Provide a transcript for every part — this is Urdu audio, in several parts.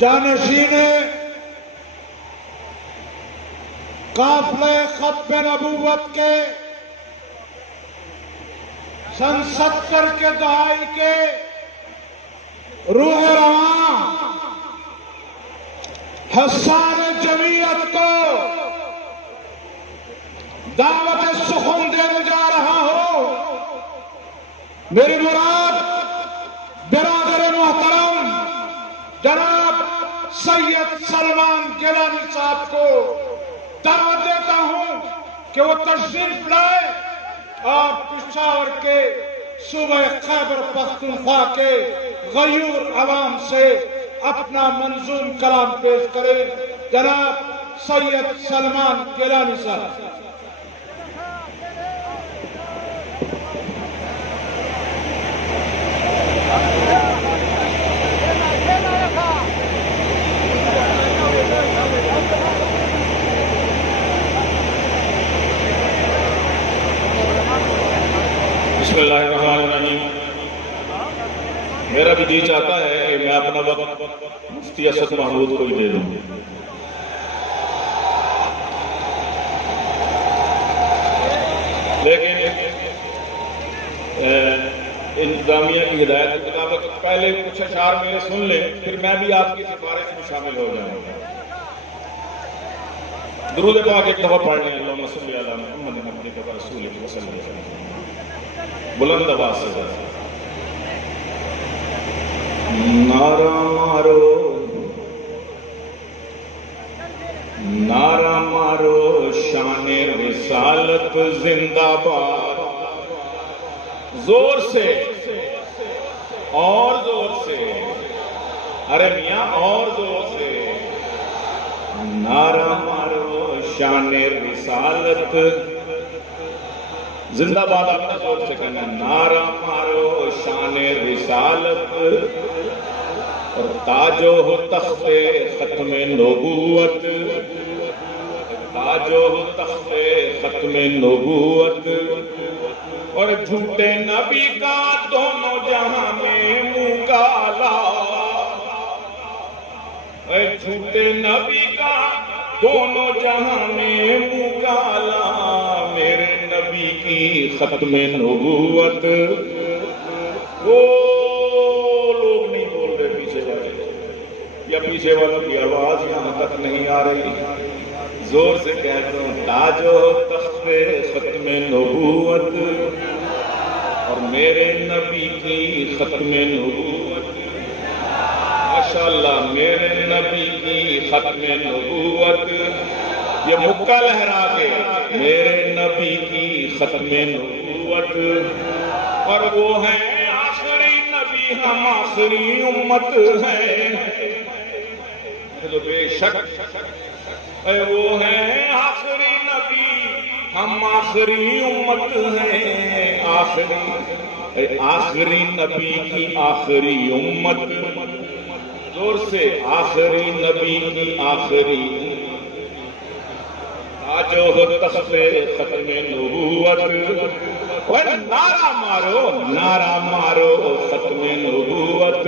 جانشین قافلے ختم نبوت کے سن 70 کے دہائی کے روح رواں حسان جمعیت کو دعوت سخن دینے جا رہا ہوں۔ میری مراد برادر محترم جناب سید سلمان گیلانی صاحب کو دعوت دیتا ہوں کہ وہ تشریف لائے اور پشاور کے صوبہ خیبر پختونخوا کے غیور عوام سے اپنا منظوم کلام پیش کرے۔ جناب سید سلمان گیلانی صاحب۔ بسم اللہ الرحمن الرحیم۔ میرا بھی جی چاہتا ہے کہ میں اپنا وقت مفتی اسد محمود کو ہی دے دوں، لیکن انتظامیہ کی ہدایت کے مطابق پہلے کچھ اشعار میرے سن لیں، پھر میں بھی آپ کی سفارش میں شامل ہو جاؤں گا۔ درود پاک ایک دفعہ پڑھ لیں۔ اللہم صلی علی محمد عبدک و رسولک وسلم۔ بلند آواز سے نعرہ مارو، نعرہ مارو، شان رسالت زندہ باد، زور سے اور زور سے، ارے میاں اور زور سے، نعرہ مارو شان رسالت زندہ باد۔ اپنا زور سے کہنا، نعرہ مارو شان رسالت اور تاج و تخت ختم نبوت، تاج و تخت ختم نبوت، اور جھوٹے نبی کا دونوں جہاں میں منہ کالا، جھوٹے نبی کا دونوں جہاں میں منہ کالا، میرے نبی کی ختم نبوت۔ وہ لوگ نہیں بول رہے پیچھے والے، یا پیچھے والوں کی آواز یہاں تک نہیں آ رہی؟ زور سے کہتا ہوں، تاج و تخت ختم نبوت اور میرے نبی کی ختم نبوت۔ ماشاءاللہ، میرے نبی کی ختم نبوت، یہ مکہ لہرا کے میرے نبی کی ختم نبوت، اور وہ ہیں آخری نبی، ہم آخری امت ہیں، تو بے شک وہ ہیں آخری نبی، ہم آخری امت ہیں، آخری نبی کی آخری امت۔ زور سے، آخری نبی کی آخری، تاج و تخت ختم نبوت، اور نعرہ مارو، نعرہ مارو ختم نبوت،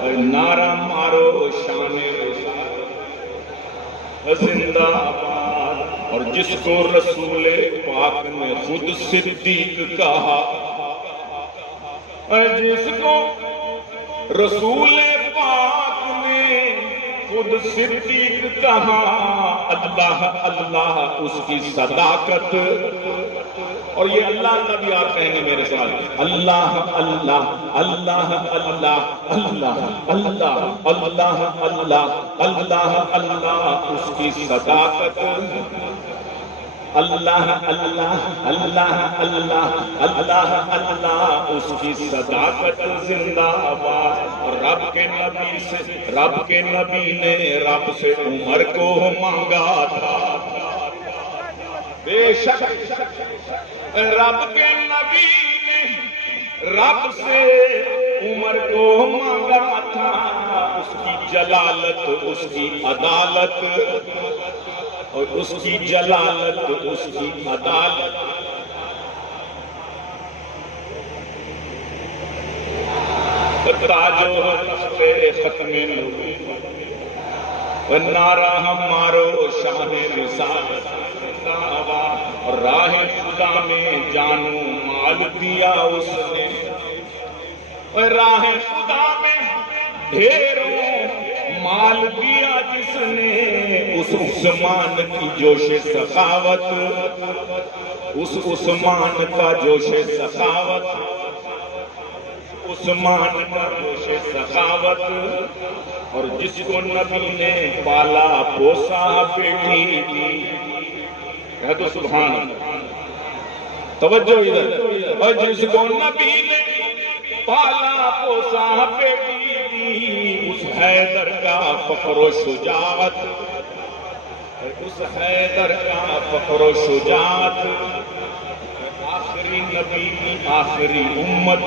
اور نعرہ مارو شان رسالت زندہ باد۔ اور جس کو رسول پاک نے خود صدیق کہا، جس کو رسول پاک نے خود صدیق کہا، اللہ اللہ اس کی صداقت، اور یہ اللہ اللہ بھی آپ کہیں گے میرے ساتھ، اللہ اللہ اللہ اللہ اللہ اللہ اللہ اللہ اللہ اللہ اس کی صداقت، اللہ اللہ اللہ اللہ اللہ اللہ اس کی صداقت زندہ باد۔ اور رب کے نبی نے رب سے عمر کو مانگا تھا، بے شک رب کے نبی نے رب سے عمر کو مانگا تھا، اس کی جلالت، اس کی عدالت، اور اس کی جلالت، اس کی عدالت، تاج و پہ ختم نعرہ ہمارو شان رسالت دعوا، اور راہ خدا میں جانو مال دیا اس نے، اور راہ خدا میں ڈھیروں مال دیا جس نے، اس عثمان کی جوش سخاوت، اس عثمان کا جوش سخاوت، عثمان کا جوش سخاوت، اور جس کو نبی نے پالا پوسا بیٹی دی، کہہ دو سبحان اللہ، توجہ ادھر، اور جس کو نبی نے پالا پوسا بیٹی دی، اس حیدر کا فخر و شجاعت، اس حیدر کا فخر و شجاعت، آخری نبی کی آخری امت،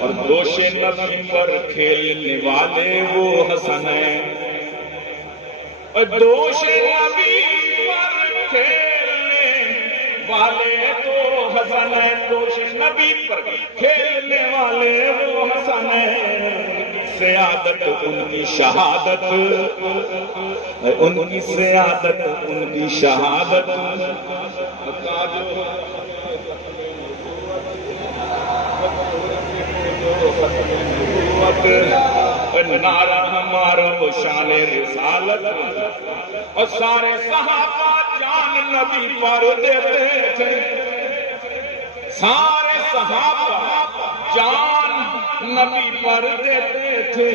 اور دوش نبی پر کھیلنے والے وہ حسن ہیں، اور دوش نبی پر کھیلنے والے تو حسن ہیں، دوش نبی پر کھیلنے والے وہ حسن ہیں، سیادت ان کی شہادت، ان کی سیادت ان کی شہادت، نعرہ ہمارا شان رسالت، اور سارے صحابہ جان نبی پر دیتے تھے، سارے صحابہ جان نبی پر دیتے تھے،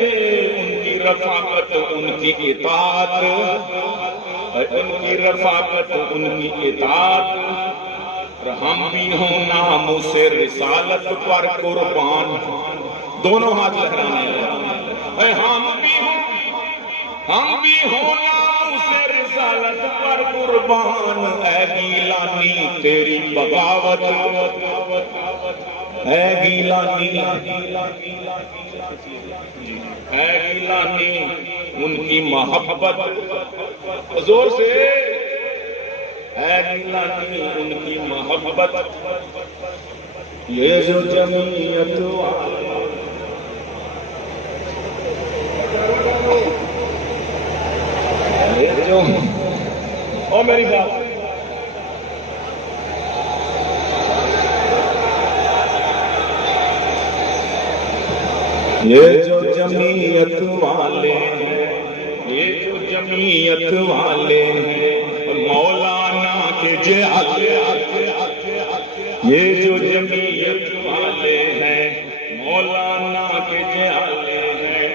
ان کی رفاقت ان کی اطاعت، ان کی رفاقت ان کی اطاعت، اور ہم بھی ہوں نام سے رسالت پر قربان، دونوں ہاتھ لہرانے ہیں، ہم بھی ہوں نام سے رسالت پر قربان، اے گیلانی تیری بغاوت، اے گیلانی، اے گیلانی ان کی محبت، زور سے، اے گیلانی ان کی محبت، یہ جو جمعیت یہ جو، او میری بات، یہ جو جمعیت والے ہیں، یہ جو جمعیت والے ہیں، مولانا کے جعل، یہ جو جمعیت والے ہیں مولانا کے جعل ہیں،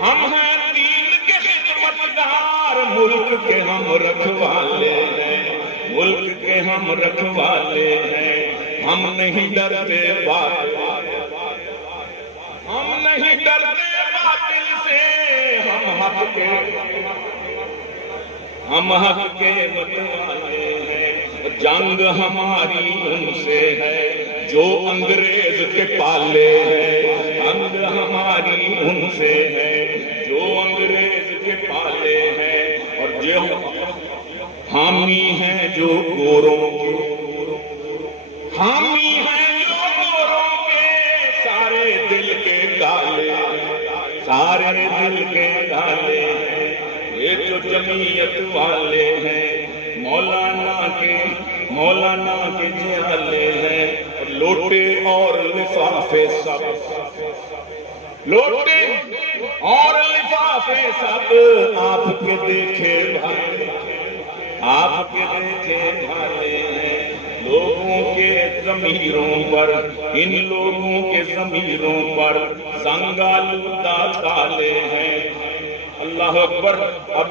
ہم ہیں دین کے خدمتگار، ملک کے ہم رکھوالے ہیں، ملک کے ہم رکھوالے ہیں، ہم نہیں ڈرتے باطل، ہم نہیں ڈرتے باطل سے، ہم حق کے متوالے ہیں، جنگ ہماری ان سے ہے جو انگریز کے پالے ہیں، جنگ ہماری ان سے ہے جو انگریز کے پالے ہیں، اور جو حامی ہیں جو گوروں کے، حامی ہیں جو گوروں کے، سارے دل کے کالے، سارے دل کے کالے ہیں، یہ جو جمعیت والے ہیں مولانا کے جعلے ہیں، لوٹے اور لفافے سب، لوٹے اور لفافے سب آپ کے دیکھے بھالے، آپ کے دیکھے بھالے ہیں، لوگوں کے ضمیروں پر، ان لوگوں کے ضمیروں پر زنگ آلودہ تالے ہیں، اللہ اکبر۔ اب